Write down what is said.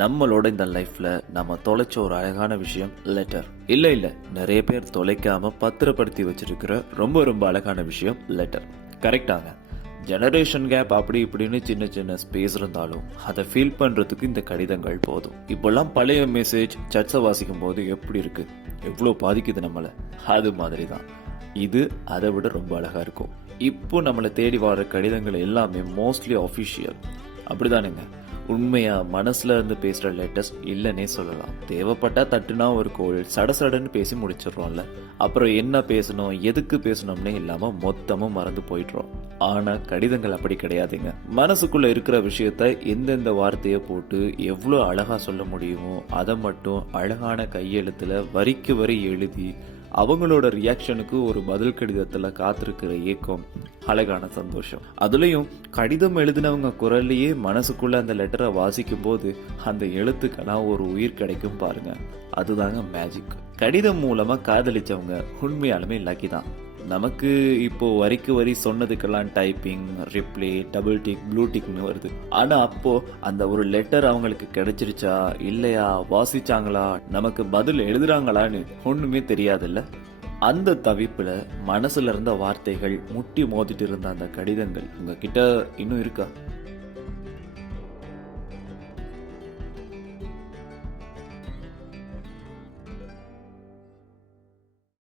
நம்மளோட இந்த லைஃப்ல நம்ம தொலைச்ச ஒரு அழகான விஷயம் லெட்டர். இல்ல நிறைய பேர் தொலைக்காம பத்திரப்படுத்தி வச்சிருக்கிற ரொம்ப ரொம்ப அழகான விஷயம் லெட்டர். கரெக்டாங்க. ஜெனரேஷன் கேப் அப்படி இப்படின்னு சின்ன சின்ன ஸ்பேஸ் இருந்தாலும் அதை ஃபீல் பண்றதுக்கு இந்த கடிதங்கள் போதும். இப்பெல்லாம் பழைய மெசேஜ் சட்ஸை வாசிக்கும் போது எப்படி இருக்கு, எவ்வளோ பாதிக்குது நம்மள. அது மாதிரி தான் இது, அதை விட ரொம்ப அழகா இருக்கும். இப்போ நம்மளை தேடி வர கடிதங்கள் எல்லாமே மோஸ்ட்லி அஃபிஷியல். அப்படிதானுங்க. உண்மையா மனசுல இருந்து பேசுற லெட்டர்ஸ் இல்லைன்னே சொல்லலாம். தேவைப்பட்டா தட்டுனா ஒரு கோள் சடசடன்னு பேசி முடிச்சிடறோம்ல. அப்புறம் என்ன பேசணும் எதுக்கு பேசணும்னே இல்லாம மொத்தமும் மறந்து போயிடுறோம். ஆனா கடிதங்கள் அப்படி கிடையாதுங்க. மனசுக்குள்ள இருக்கிற விஷயத்த எந்தெந்த வார்த்தையை போட்டு எவ்வளவு அழகா சொல்ல முடியுமோ அதை மட்டும் அழகான கையெழுத்துல வரிக்கு வரி எழுதி அவங்களோட ரியாக்ஷனுக்கு ஒரு பதில் கடிதத்துல காத்திருக்கிற ஏக்கம் அழகான சந்தோஷம். அதுலயும் கடிதம் எழுதினவங்க குரல்லையே மனசுக்குள்ள அந்த லெட்டரை வாசிக்கும் போது அந்த எழுத்துக்கெல்லாம் ஒரு உயிர் கிடைக்கும் பாருங்க. அதுதாங்க மேஜிக். கடிதம் மூலமா காதலிச்சவங்க உண்மையாலுமே லக்கி தான். நமக்கு இப்போ வரிக்கு வரி சொன்னதுக்கெல்லாம் typing, reply, double tick, blue டிக்னு வருது. ஆனா அப்போ அந்த ஒரு லெட்டர் அவங்களுக்கு கிடைச்சிருச்சா இல்லையா, வாசிச்சாங்களா, நமக்கு பதில் எழுதுறாங்களான்னு ஒண்ணுமே தெரியாதுல்ல. அந்த தவிப்புல மனசுல இருந்த வார்த்தைகள் முட்டி மோதிட்டு இருந்த அந்த கடிதங்கள் உங்ககிட்ட இன்னும் இருக்கா?